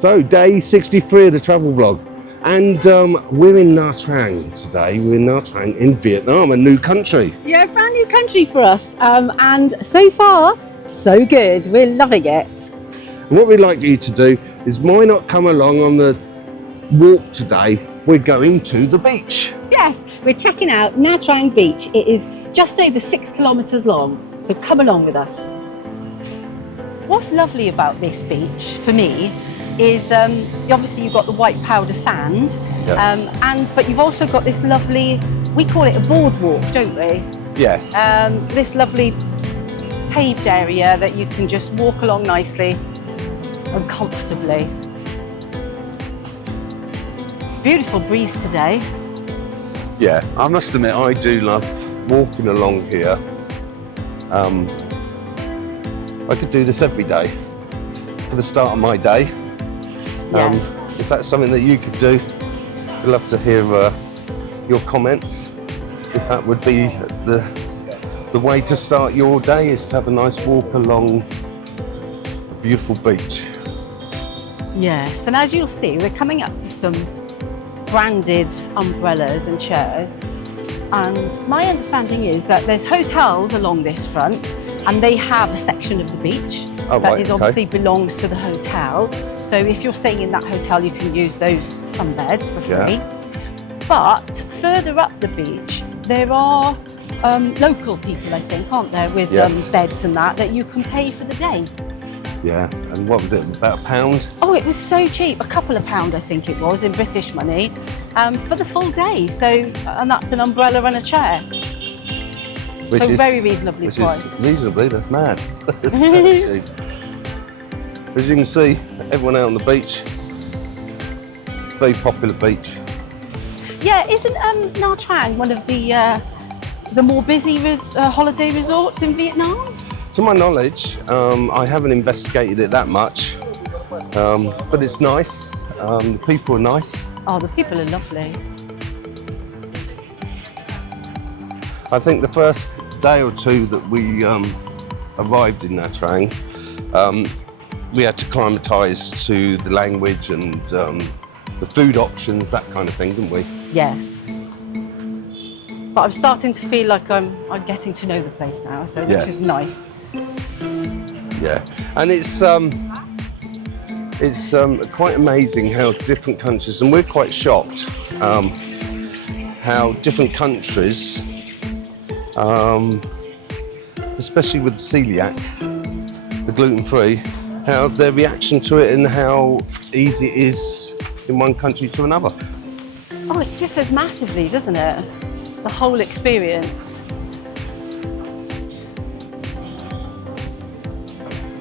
So day 63 of the travel vlog, and we're in Nha Trang today. We're in Nha Trang in Vietnam, a new country. Yeah, brand new country for us, and so far, so good. We're loving it. And what we'd like you to do is, why not come along on the walk today? We're going to the beach. Yes, we're checking out Nha Trang Beach. It is just over 6 kilometres long, so come along with us. What's lovely about this beach, for me, is obviously you've got the white powder sand, but you've also got this lovely, we call it a boardwalk, don't we? Yes. This lovely paved area that you can just walk along nicely and comfortably. Beautiful breeze today. Yeah, I must admit, I do love walking along here. I could do this every day for the start of my day. If that's something that you could do, I'd love to hear your comments. If that would be the way to start your day, is to have a nice walk along a beautiful beach. Yes, and as you'll see, we're coming up to some branded umbrellas and chairs, and my understanding is that there's hotels along this front and they have a section of the beach obviously belongs to the hotel, so if you're staying in that hotel you can use those sunbeds for free. But further up the beach there are local people, I think, aren't there, with beds and that you can pay for the day. Yeah, and what was it, about £1? Oh, it was so cheap, a couple of £1 I think it was in British money, for the full day. So, and that's an umbrella and a chair. Which so is very reasonably priced. Is reasonably, that's mad. It's so cheap. As you can see, everyone out on the beach. Very popular beach. Yeah, isn't Nha Trang one of the more busy holiday resorts in Vietnam? To my knowledge, I haven't investigated it that much, but it's nice. The people are nice. Oh, the people are lovely. I think the first day or two that we arrived in Nha Trang, we had to acclimatise to the language and the food options, that kind of thing, didn't we? Yes. But I'm starting to feel like I'm getting to know the place now, so which is nice. Yeah, and it's quite amazing how different countries, and we're quite shocked how different countries, especially with celiac, the gluten-free, how their reaction to it and how easy it is in one country to another. Oh, it differs massively, doesn't it? The whole experience.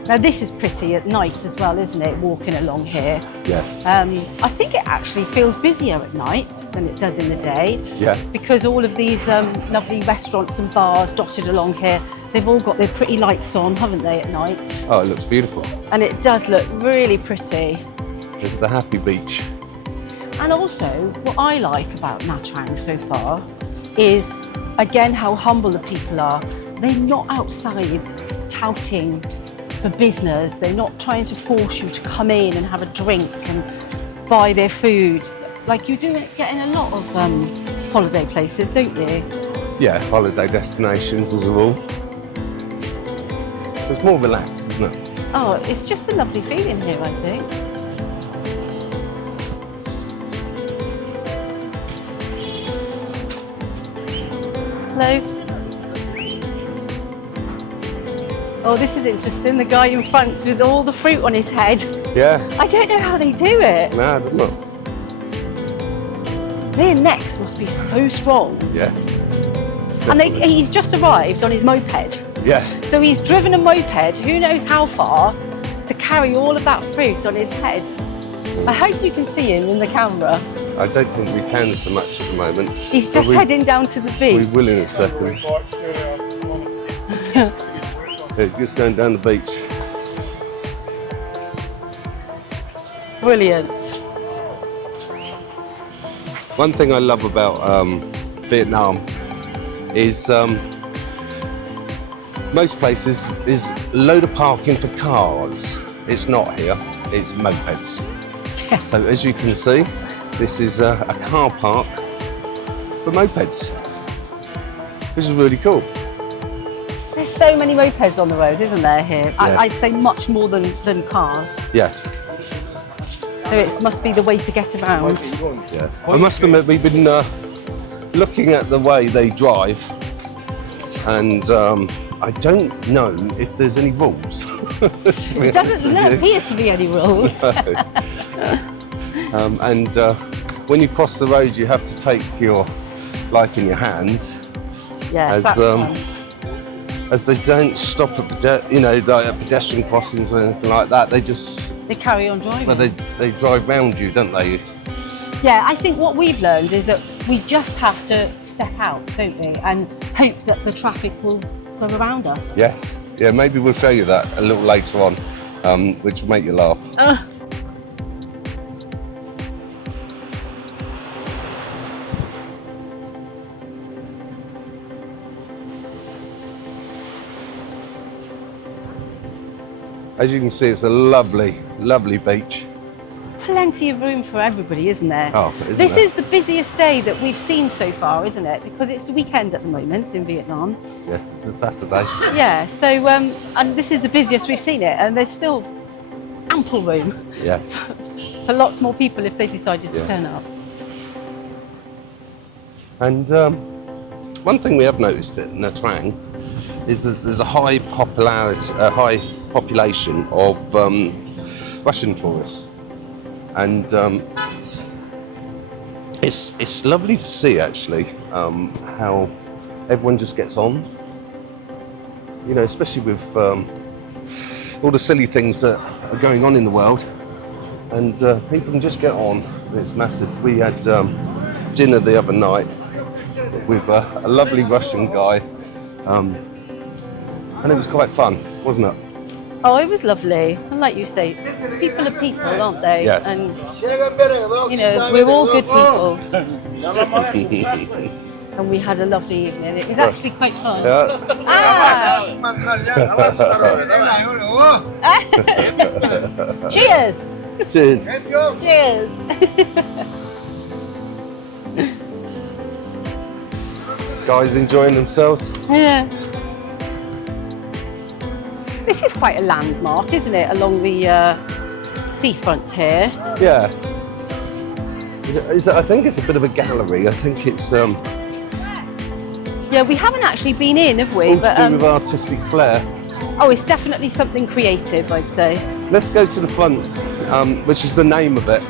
Now this is pretty at night as well, isn't it, walking along here? Yes. I think it actually feels busier at night than it does in the day. Yeah. Because all of these lovely restaurants and bars dotted along here, they've all got their pretty lights on, haven't they, at night? Oh, it looks beautiful. And it does look really pretty. It's the happy beach. And also, what I like about Nha Trang so far is, again, how humble the people are. They're not outside touting for business. They're not trying to force you to come in and have a drink and buy their food like you do get in a lot of holiday places, don't you? Yeah, holiday destinations as a rule. So it's more relaxed, isn't it? Oh, it's just a lovely feeling here, I think. Hello. Oh, this is interesting. The guy in front with all the fruit on his head. Yeah. I don't know how they do it. Mad, isn't it? Their necks must be so strong. Yes. And he's just arrived on his moped. Yeah. So he's driven a moped, who knows how far, to carry all of that fruit on his head. I hope you can see him in the camera. I don't think we can so much at the moment. He's just heading down to the beach. We will in a second. Yeah, he's just going down the beach. Brilliant. One thing I love about Vietnam is most places is a load of parking for cars. It's not here, it's mopeds. So as you can see, this is a car park for mopeds, which is really cool. There's so many mopeds on the road, isn't there, here? Yeah. I'd say much more than cars. Yes. So it must be the way to get around. Yeah. I must admit, we've been looking at the way they drive, and I don't know if there's any rules. It doesn't appear to be any rules. And when you cross the road, you have to take your life in your hands. Yes, that's fun. As they don't stop at like pedestrian crossings or anything like that. They carry on driving. Well, they drive round you, don't they? Yeah, I think what we've learned is that we just have to step out, don't we, and hope that the traffic will go around us. Yes. Yeah, maybe we'll show you that a little later on, which will make you laugh. As you can see, it's a lovely, lovely beach. Plenty of room for everybody, isn't there? Oh, isn't this there? is the busiest day that we've seen so far, isn't it? Because it's the weekend at the moment in Vietnam. Yes, it's a Saturday. Yeah, so, and this is the busiest we've seen it, and there's still ample room. Yes. For lots more people if they decided to turn up. And one thing we have noticed at Nha Trang is there's a high population of Russian tourists, and it's lovely to see actually how everyone just gets on. You know, especially with all the silly things that are going on in the world, and people can just get on. It's massive. We had dinner the other night with a lovely Russian guy, and it was quite fun, wasn't it? Oh, it was lovely. And like you say, people are people, aren't they? Yes. And, you know, we're all good people. And we had a lovely evening. It was actually quite fun. Yeah. Cheers! Cheers. Cheers! Guys enjoying themselves? Yeah. This is quite a landmark, isn't it, along the seafront here? Yeah. I think it's a bit of a gallery. I think it's Yeah, we haven't actually been in, have we? all to do with artistic flair. Oh, it's definitely something creative, I'd say. Let's go to the front, which is the name of it,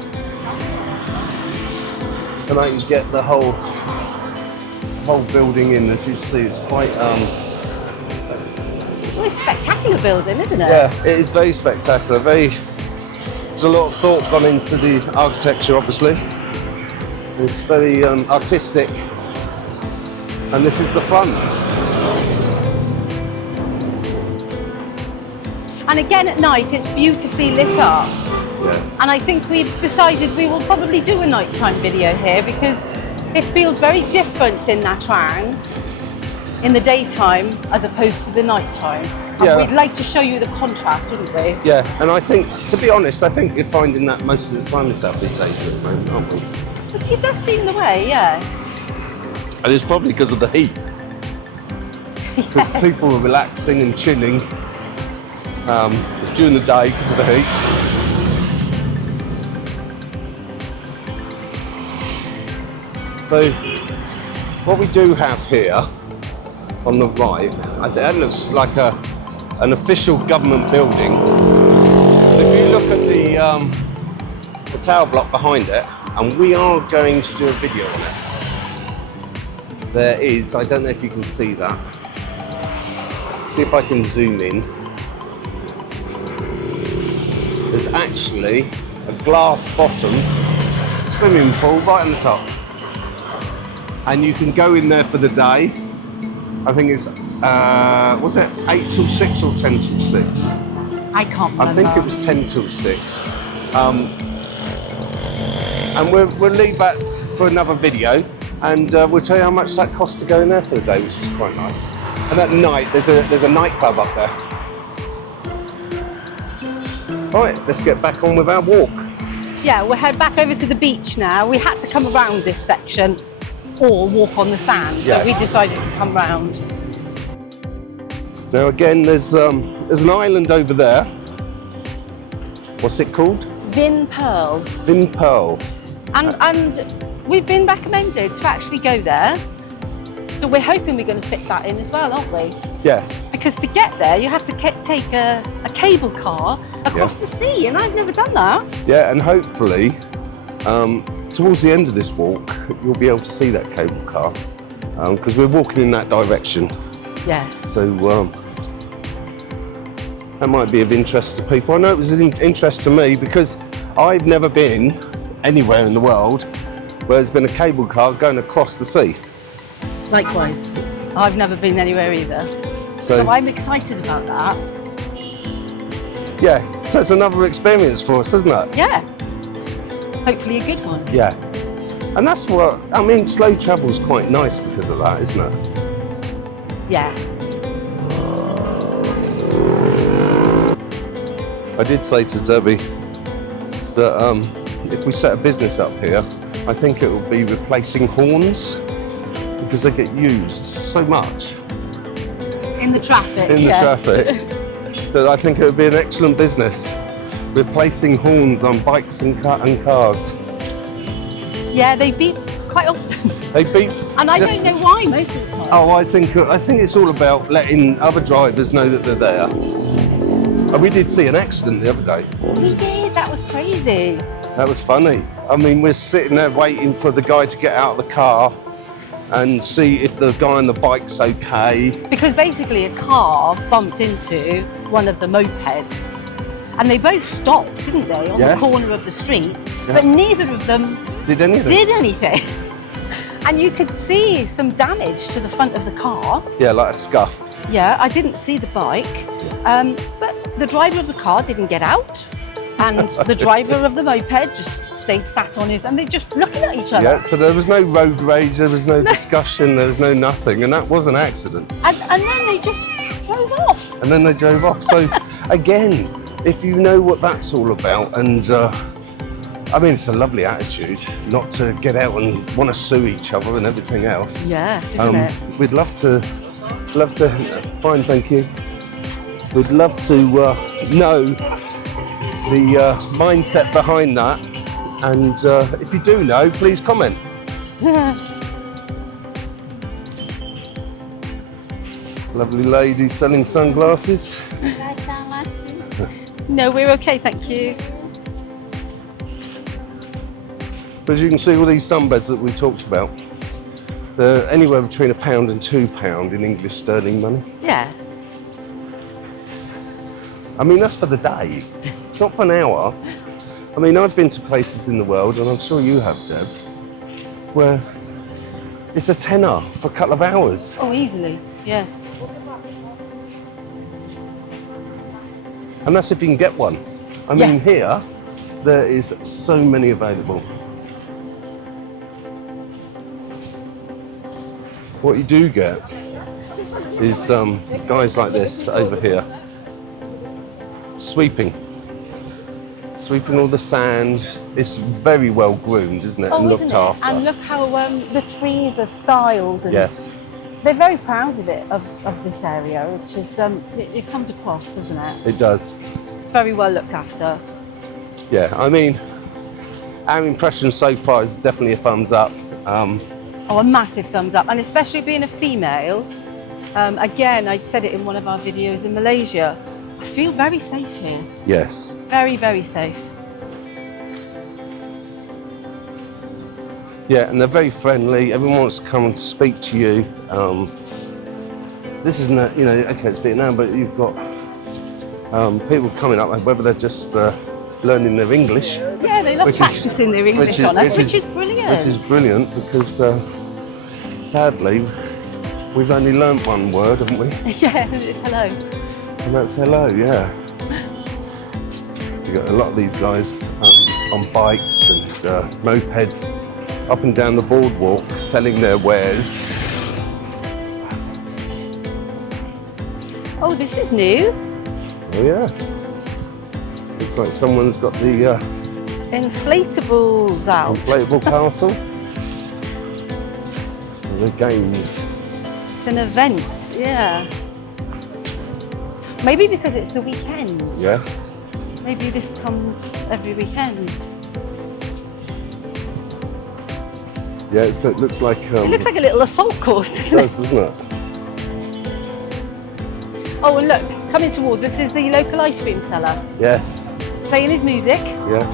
and I can get the whole building in. As you see, it's quite Well, it's a spectacular building, isn't it? yeah, it is very spectacular. There's a lot of thought gone into the architecture, obviously. It's very artistic, and this is the front. And again at night, it's beautifully lit up. Yes. And I think we've decided we will probably do a nighttime video here because it feels very different in Nha Trang in the daytime as opposed to the nighttime. And Yeah. we'd like to show you the contrast, wouldn't we? Yeah, and I think, to be honest, I think you're finding that most of the time in Southeast Asia at the moment, aren't we? It does seem the way, yeah. And it's probably because of the heat. Because people are relaxing and chilling during the day because of the heat. So, what we do have here on the right, I think that looks like an official government building. If you look at the tower block behind it, and we are going to do a video on it. There is, I don't know if you can see that. See if I can zoom in. There's actually a glass bottom swimming pool right on the top. And you can go in there for the day. I think it's, was it 8 till 6 or 10 till 6? I can't remember. I think it was 10 till 6. And we'll leave that for another video, and we'll tell you how much that costs to go in there for the day, which is quite nice. And at night, there's a nightclub up there. All right, let's get back on with our walk. Yeah, we'll head back over to the beach now. We had to come around this section or walk on the sand, so we decided to come round. Now again, there's an island over there. What's it called? Vin Pearl. Vin Pearl. And we've been recommended to actually go there. So we're hoping we're going to fit that in as well, aren't we? Yes. Because to get there, you have to take a cable car across the sea, and I've never done that. Yeah, and hopefully, towards the end of this walk, you'll be able to see that cable car, because we're walking in that direction. Yes. So that might be of interest to people. I know it was of interest to me because I've never been anywhere in the world where there's been a cable car going across the sea. Likewise. I've never been anywhere either. So I'm excited about that. Yeah, so it's another experience for us, isn't it? Yeah. Hopefully a good one. Yeah. And that's what, I mean, slow travel's quite nice because of that, isn't it? Yeah. I did say to Debbie that if we set a business up here, I think it will be replacing horns because they get used so much. In the traffic. In the traffic. That I think it would be an excellent business, replacing horns on bikes and cars. Yeah, they beep quite often. They beep. And I don't know why most of the time. Oh, I think it's all about letting other drivers know that they're there. And we did see an accident the other day. We did, that was crazy. That was funny. I mean, we're sitting there waiting for the guy to get out of the car and see if the guy on the bike's okay. Because basically a car bumped into one of the mopeds and they both stopped, didn't they, on the corner of the street, but neither of them did anything. And you could see some damage to the front of the car. Yeah, like a scuff. Yeah, I didn't see the bike, but the driver of the car didn't get out and the driver of the moped just stayed sat on it and they're just looking at each other. Yeah, so there was no road rage, there was no discussion, there was no nothing, and that was an accident. And then they just drove off. And then they drove off. So again, if you know what that's all about, and I mean, it's a lovely attitude not to get out and want to sue each other and everything else. Yes, isn't it? We'd love to, fine, thank you. We'd love to know the mindset behind that. And if you do know, please comment. Lovely lady selling sunglasses. No, we're okay, thank you. But as you can see, all these sunbeds that we talked about, they're anywhere between £1 and £2 in English sterling money. Yes. I mean, that's for the day. It's not for an hour. I mean, I've been to places in the world, and I'm sure you have, Deb, where it's a tenner for a couple of hours. Oh, easily, yes. And that's if you can get one. I mean, here, there is so many available. What you do get is guys like this over here, sweeping all the sand. It's very well groomed, isn't it? Oh, and looked isn't it? after. And look how the trees are styled. And yes. They're very proud of it, of this area, which is, it comes across, doesn't it? It does. It's very well looked after. Yeah, I mean, our impression so far is definitely a thumbs up. Oh, a massive thumbs up, and especially being a female. Again, I said it in one of our videos in Malaysia, I feel very safe here. Yes. Very, very safe. Yeah, and they're very friendly. Everyone wants to come and speak to you. This isn't, you know, okay, it's Vietnam, but you've got people coming up, whether they're just learning their English. Yeah, they love practicing their English on us, which is brilliant. Which is brilliant because, sadly, we've only learnt one word, haven't we? Yeah, it's hello. And that's hello, yeah. You've got a lot of these guys on bikes and mopeds up and down the boardwalk selling their wares. Oh, this is new. Oh yeah. Looks like someone's got the Inflatables out. Inflatable castle. The games. It's an event, yeah. Maybe because it's the weekend. Yes. Maybe this comes every weekend. Yeah, so it looks like... It looks like a little assault course, doesn't it? doesn't it? Oh, and look, coming towards us is the local ice cream seller. Yes. Playing his music. Yeah.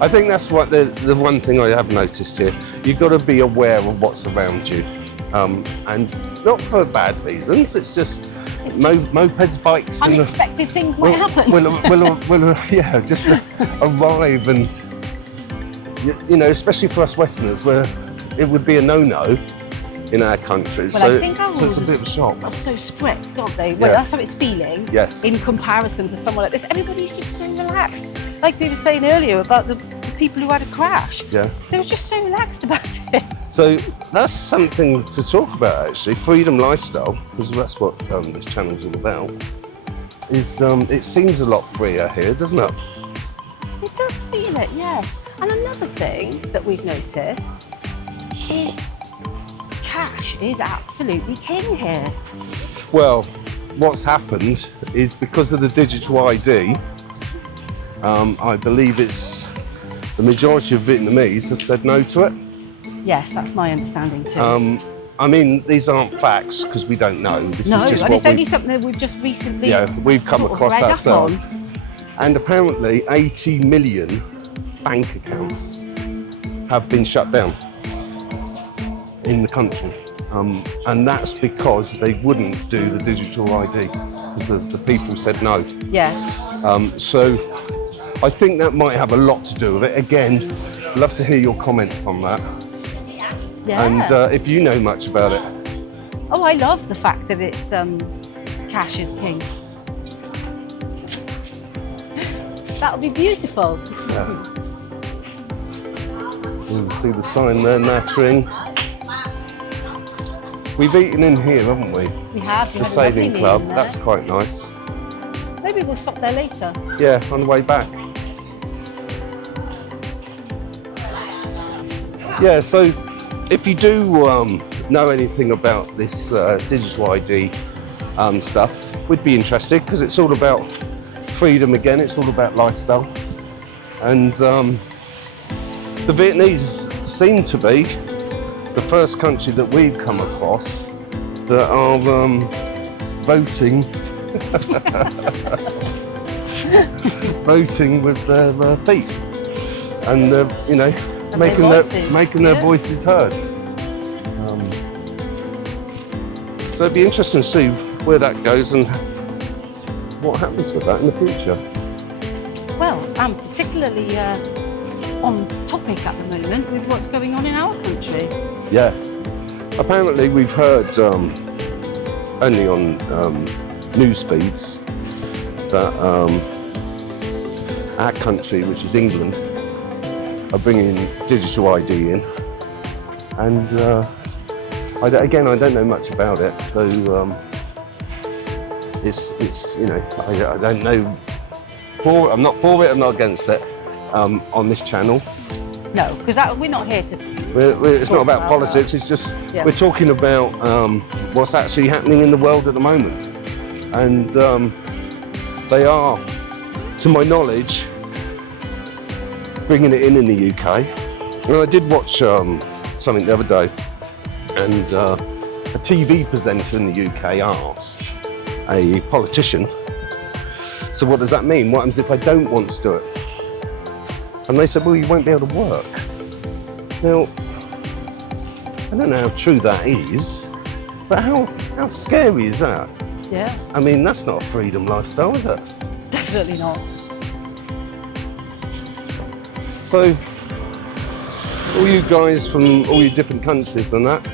I think that's what the one thing I have noticed here. You've got to be aware of what's around you, and not for bad reasons. It's just mopeds, bikes, Unexpected things might happen. Will yeah, just arrive and you know, especially for us Westerners, where it would be a no-no in our countries. Well, so, I think so it's a bit of a shock. Are so strict, aren't they? Well, Yes. that's how it's feeling. Yes. In comparison to someone like this, everybody's just so relaxed. Like we were saying earlier about the people who had a crash. Yeah. They were just so relaxed about it. So that's something to talk about, actually. Freedom lifestyle, because that's what this channel's all about. Is it seems a lot freer here, doesn't it? It does feel it, yes. And another thing that we've noticed is cash is absolutely king here. Well, what's happened is because of the digital ID, I believe it's the majority of Vietnamese have said no to it. Yes, that's my understanding too. I mean, these aren't facts because we don't know. This No, is just and what it's only something that we've just recently we've come sort of across read up ourselves. on. And apparently 80 million bank accounts have been shut down in the country. And that's because they wouldn't do the digital ID because the people said no. Yes. So I think that might have a lot to do with it. Again, love to hear your comments on that. Yeah. And if you know much about it. Oh, I love the fact that it's cash is king. That'll be beautiful. Yeah. You can see the sign there, nattering. We've eaten in here, haven't we? We have. The Sailing Club, that's quite nice. Maybe we'll stop there later. Yeah, on the way back. Yeah, so if you do know anything about this digital ID stuff, we'd be interested because it's all about freedom again, it's all about lifestyle. And the Vietnamese seem to be the first country that we've come across that are voting voting with their feet and you know, And making their voices heard. So it'd be interesting to see where that goes and what happens with that in the future. Well, I'm particularly on topic at the moment with what's going on in our country. Yes. Apparently we've heard only on news feeds that our country, which is England, are bringing digital ID in. And I don't know much about it, so it's you know, I don't know. I'm not for it, I'm not against it on this channel. No, because we're not here to. It's not about politics, it's just we're talking about what's actually happening in the world at the moment. And they are, to my knowledge, bringing it in the UK. And I did watch something the other day, and a TV presenter in the UK asked a politician, so what does that mean? What happens if I don't want to do it? And they said, well, you won't be able to work. Now, I don't know how true that is, but how scary is that? Yeah. I mean, that's not a freedom lifestyle, is it? Definitely not. So, all you guys from all your different countries and that,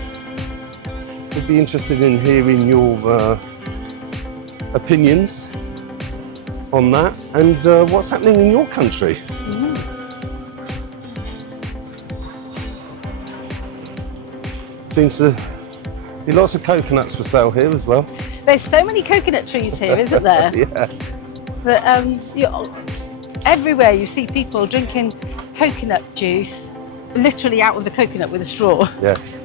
would be interested in hearing your opinions on that and what's happening in your country. Seems to be lots of coconuts for sale here as well. There's so many coconut trees here, isn't there? Yeah. But everywhere you see people drinking coconut juice, literally out of the coconut with a straw. Yes.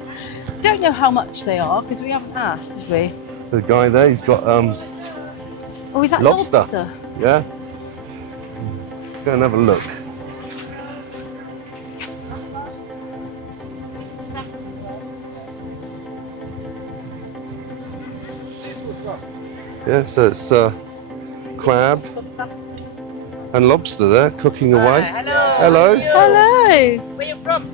Don't know how much they are because we haven't asked, have we? The guy there, he's got Oh, is that lobster. lobster? Yeah. Go and have a look. Yeah, so it's crab and lobster there, cooking away. Hello. Hello. Where you from?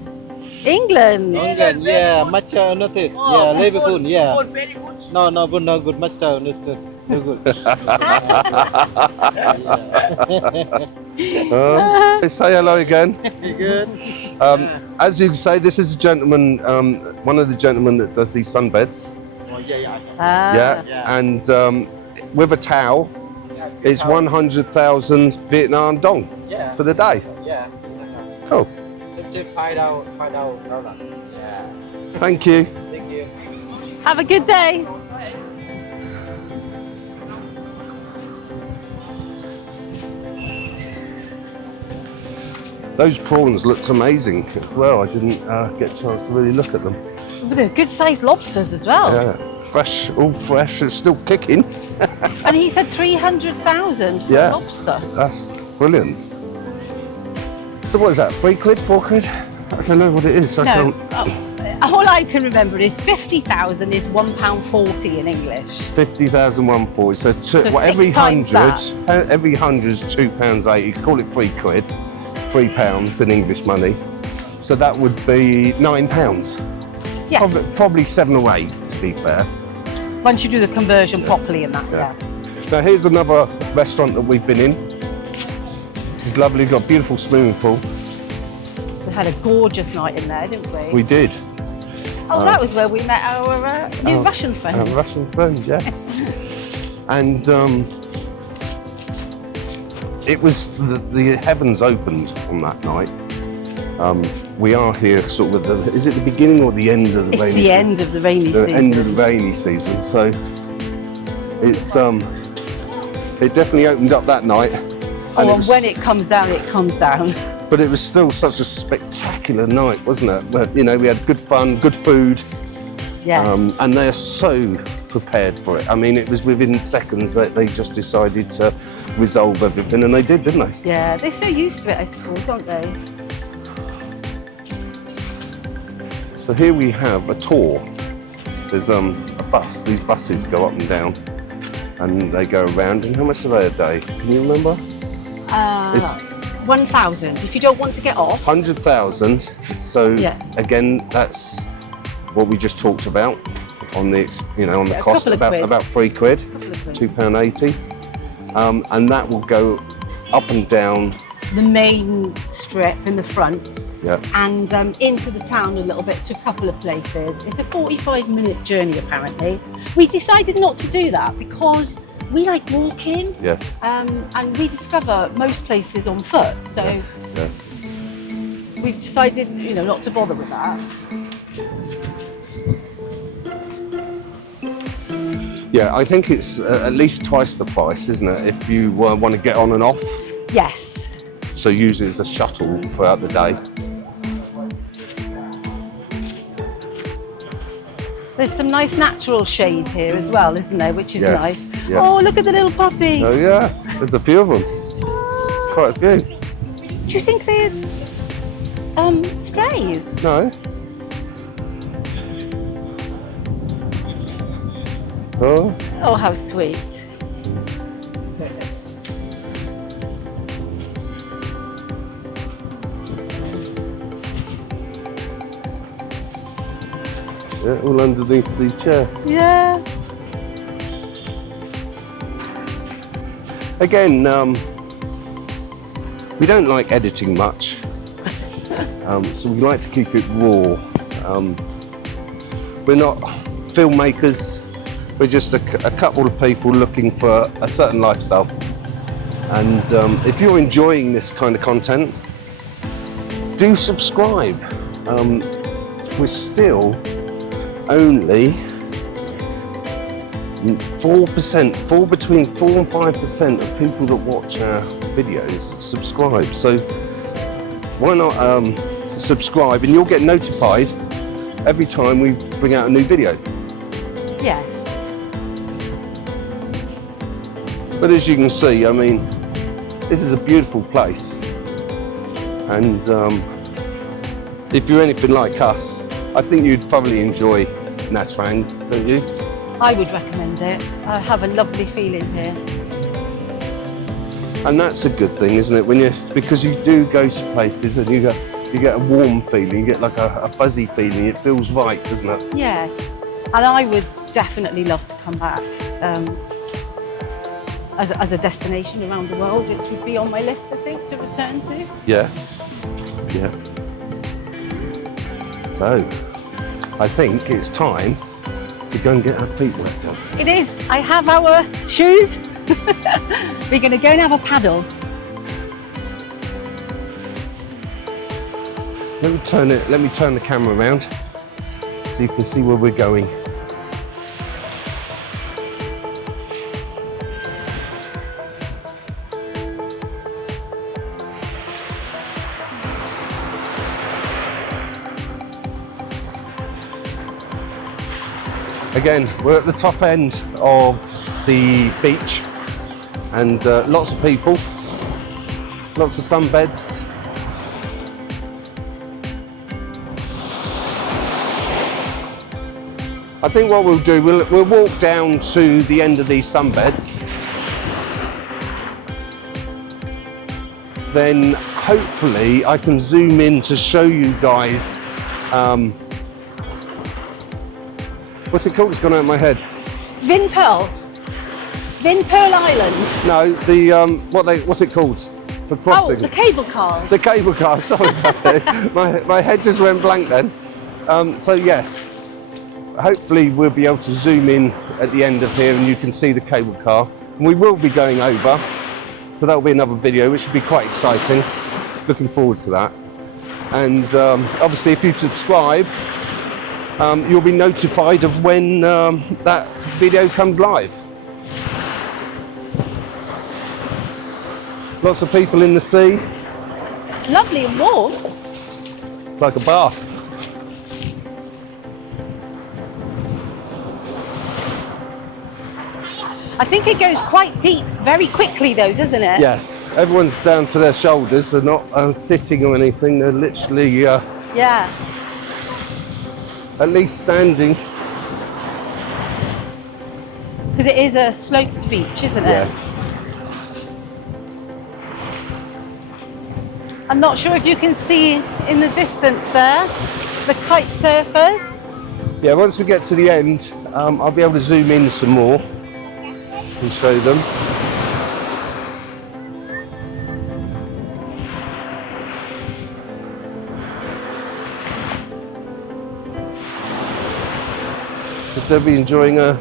England. England, yeah, matcha noted. Oh, Yeah, Liverpool, yeah. Good, very good. No, no good, no good. Matcha noted. Too good. Say hello again. You good? As you say, this is a gentleman, one of the gentlemen that does these sunbeds. Oh, yeah. Yeah, and with a towel, it's 100,000 Vietnam dong Yeah. for the day. Yeah. Cool. Just find out. Yeah. Thank you. Thank you. Have a good day. Those prawns looked amazing as well. I didn't get a chance to really look at them. But they're good sized lobsters as well. Yeah, fresh, all fresh. It's still kicking. And he said 300,000 for Yeah. a lobster. That's brilliant. So what is that? 3 quid, 4 quid? I don't know what it is. I No, can't. all I can remember is 50,000 is £1.40 in English. 50,000, 140. So, every 6 times every 100 is £2.80. Call it 3 quid, £3 in English money. So that would be £9. Yes. Probably 7 or 8, to be fair. Once you do the conversion properly and that, Yeah. yeah. Now here's another restaurant that we've been in. This is lovely. Got a beautiful swimming pool. We had a gorgeous night in there, didn't we? We did. Oh, that was where we met our new Russian friend. Russian friend, yes. And it was the heavens opened on that night. We are here sort of is it the beginning or the end of the It's rainy the season? end of the rainy The season. end of the rainy season. So it's it definitely opened up that night. And it was, when it comes down, it comes down. but it was still such a spectacular night, wasn't it? But, you know, we had good fun, good food. Yes. And they're so prepared for it. I mean, it was within seconds that they just decided to resolve everything, and they did, didn't they? Yeah, they're so used to it, I suppose, aren't they? So here we have a tour. There's a bus. These buses go up and down, and they go around. And how much are they a day? Can you remember? It's 1,000. If you don't want to get off. 100,000. So Yeah. again, that's what we just talked about on the on the Yeah, a cost, couple of quid. about 3 quid, Couple of quid. £2.80, and that will go up and down. The main strip in the front Yeah. and into the town a little bit to a couple of places. It's a 45-minute journey apparently. We decided not to do that because we like walking Yes. and we discover most places on foot. So Yeah. we've decided, not to bother with that. Yeah, I think it's at least twice the price, isn't it? If you want to get on and off, Yes. so use it as a shuttle throughout the day. There's some nice natural shade here as well, isn't there? Which is Yes, nice. yeah. Oh, look at the little puppy. Oh yeah, there's a few of them. It's quite a few. Do you think they're strays? No. Oh, Oh, how sweet. yeah, all underneath the chair. Yeah. Again, we don't like editing much, so we like to keep it raw. We're not filmmakers, we're just a couple of people looking for a certain lifestyle. And if you're enjoying this kind of content, do subscribe. We're still only between 4 and 5% of people that watch our videos subscribe. So why not subscribe, and you'll get notified every time we bring out a new video. Yes. But as you can see, I mean, this is a beautiful place, and if you're anything like us, I think you'd thoroughly enjoy Nha Trang, don't you? I would recommend it. I have a lovely feeling here. And that's a good thing, isn't it? Because you do go to places and you get a warm feeling, you get like a fuzzy feeling. It feels right, doesn't it? Yes, and I would definitely love to come back as a destination around the world. It would be on my list, I think, to return to. Yeah, yeah. So, I think it's time to go and get our feet wet up. It is. I have our shoes. We're going to go and have a paddle. Let me turn the camera around so you can see where we're going. Again, we're at the top end of the beach, and lots of people, lots of sunbeds. I think what we'll do, we'll walk down to the end of these sunbeds, then hopefully I can zoom in to show you guys what's it called? It's gone out of my head. Vinpearl Island. No, the what's it called for crossing? Oh, the cable car. The cable car. Sorry, my head just went blank then. So yes, hopefully we'll be able to zoom in at the end of here, and you can see the cable car. And we will be going over, so that'll be another video, which will be quite exciting. Looking forward to that. And obviously, if you subscribe, you'll be notified of when that video comes live. Lots of people in the sea. It's lovely and warm. It's like a bath. I think it goes quite deep very quickly though, doesn't it? Yes, everyone's down to their shoulders. They're not sitting or anything. They're literally Yeah. at least standing. Because it is a sloped beach, isn't it? Yeah. I'm not sure if you can see in the distance there, the kite surfers. Yeah, once we get to the end, I'll be able to zoom in some more and show them. So they'll be enjoying a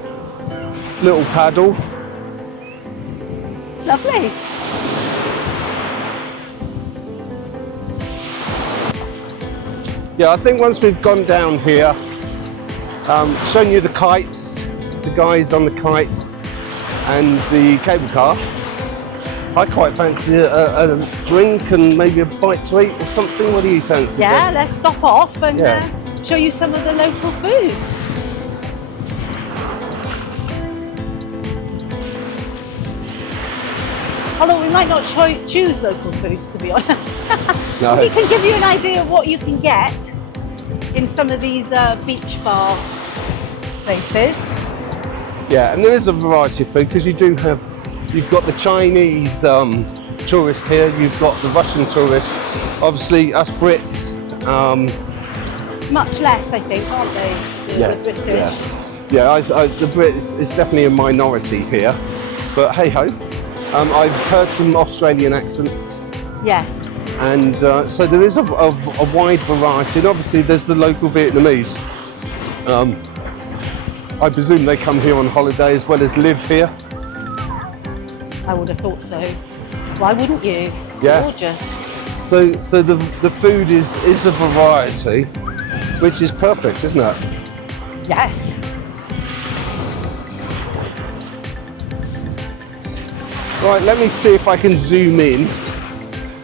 little paddle. Lovely. Yeah, I think once we've gone down here, shown you the kites, the guys on the kites and the cable car, I quite fancy a drink and maybe a bite to eat or something. What do you fancy? Yeah, let's stop off and Yeah. show you some of the local foods. Although we might not choose local foods, to be honest. No. We can give you an idea of what you can get in some of these beach bar places. Yeah, and there is a variety of food because you've got the Chinese tourist here, you've got the Russian tourist, obviously us Brits. Much less, I think, aren't they? The Yes, British. yeah, the Brits is definitely a minority here, but hey ho. I've heard some Australian accents. Yes. And so there is a wide variety, and obviously there's the local Vietnamese. I presume they come here on holiday as well as live here. I would have thought so. Why wouldn't you? It's Yeah. gorgeous. So the food is a variety, which is perfect, isn't it? Yes. Right, let me see if I can zoom in.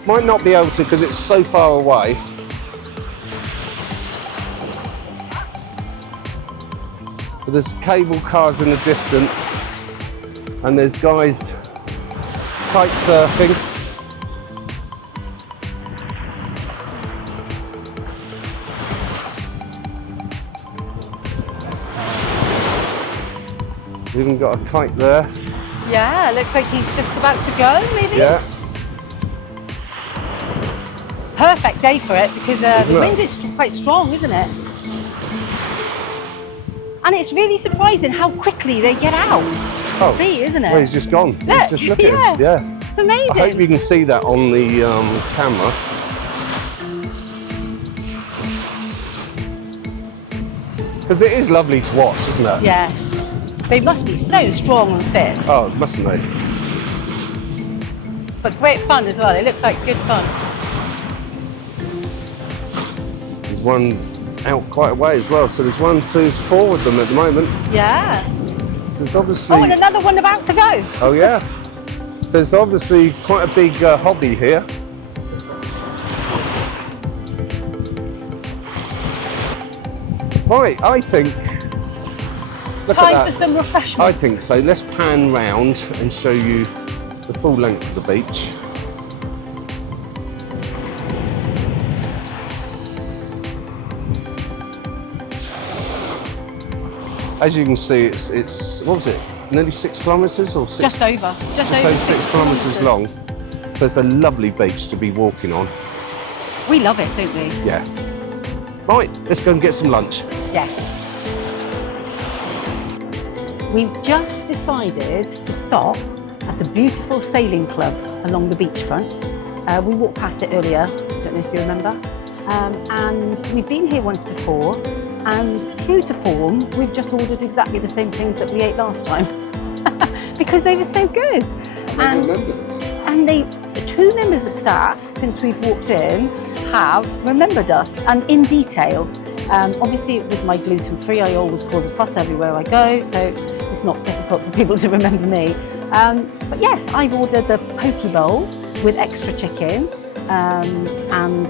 Might not be able to because it's so far away. But there's cable cars in the distance, and there's guys kite surfing. We've even got a kite there. Yeah, looks like he's just about to go, maybe? Yeah. Perfect day for it because Isn't the it? wind is quite strong, isn't it? And it's really surprising how quickly they get out to sea, isn't it? Well, he's just gone. Look, He's just looking. Yeah. It's amazing. I hope you can see that on the camera. Because it is lovely to watch, isn't it? Yes. They must be so strong and fit. Oh, mustn't they? But great fun as well. It looks like good fun. There's one out quite a way as well. So there's 1, 2, 4 of them at the moment. Yeah. So it's obviously... Oh, and another one about to go. Oh, yeah. So it's obviously quite a big hobby here. Right, I think... Look at Time that. for some refreshments. I think so. Let's pan round and show you the full length of the beach. As you can see, it's what was it? Nearly 6 kilometres or 6? Just over. Just over 6 kilometres long. So it's a lovely beach to be walking on. We love it, don't we? Yeah. Right, let's go and get some lunch. Yes. We've just decided to stop at the beautiful sailing club along the beachfront. We walked past it earlier, don't know if you remember. And we've been here once before, and true to form, we've just ordered exactly the same things that we ate last time because they were so good. And the 2 members of staff, since we've walked in, have remembered us, and in detail. Obviously, with my gluten-free, I always cause a fuss everywhere I go, so it's not difficult for people to remember me. But yes, I've ordered the poke bowl with extra chicken. And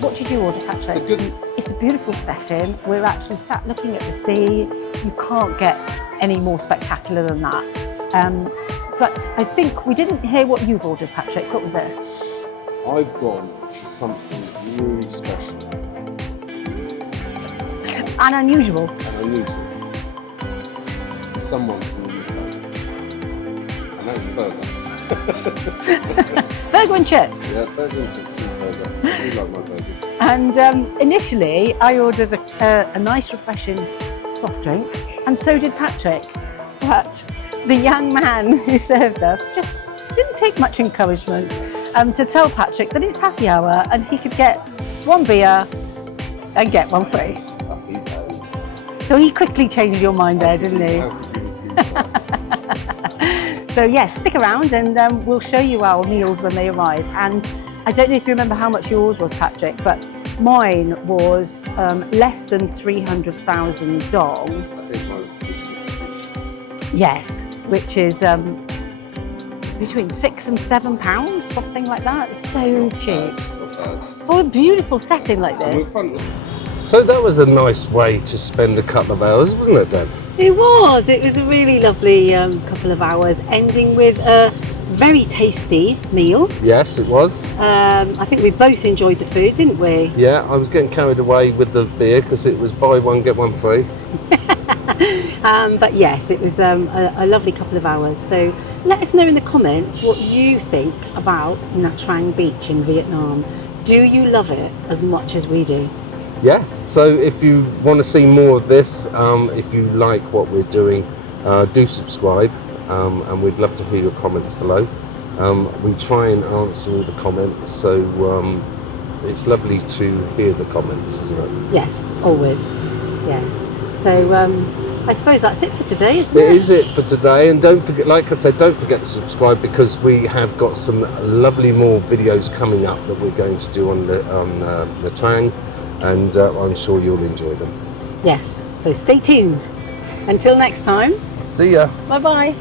what did you order, Patrick? It's a beautiful setting. We're actually sat looking at the sea. You can't get any more spectacular than that. But I think we didn't hear what you've ordered, Patrick. What was it? I've gone for something really special And unusual. and unusual. For someone from the UK. And that's burger. Burger and chips. Yeah, burger and chips and burger. I do like my burgers. And initially, I ordered a nice, refreshing soft drink, and so did Patrick. But the young man who served us just didn't take much encouragement to tell Patrick that it's happy hour and he could get 1 beer and get 1 free. He does. So he quickly changed your mind there, didn't he? So yes, stick around and we'll show you our meals when they arrive. And I don't know if you remember how much yours was, Patrick, but mine was less than 300,000 dong. I think mine was 360. Yes, which is between £6 and £7, something like that. It's so cheap Not bad. for a beautiful setting like And we're this. fun. So that was a nice way to spend a couple of hours, wasn't it, Deb? It was a really lovely couple of hours, ending with a very tasty meal. Yes, it was. I think we both enjoyed the food, didn't we? Yeah, I was getting carried away with the beer because it was buy one, get one free. But yes, it was a lovely couple of hours. So let us know in the comments what you think about Nha Trang Beach in Vietnam. Do you love it as much as we do? Yeah, so if you want to see more of this, if you like what we're doing, do subscribe, and we'd love to hear your comments below. We try and answer all the comments, so it's lovely to hear the comments, isn't it? Yes, always. Yes. So I suppose that's it for today, isn't it? It is it for today, and don't forget, like I said, don't forget to subscribe because we have got some lovely more videos coming up that we're going to do on Nha Trang, and I'm sure you'll enjoy them. Yes. So stay tuned. Until next time. See ya. Bye bye.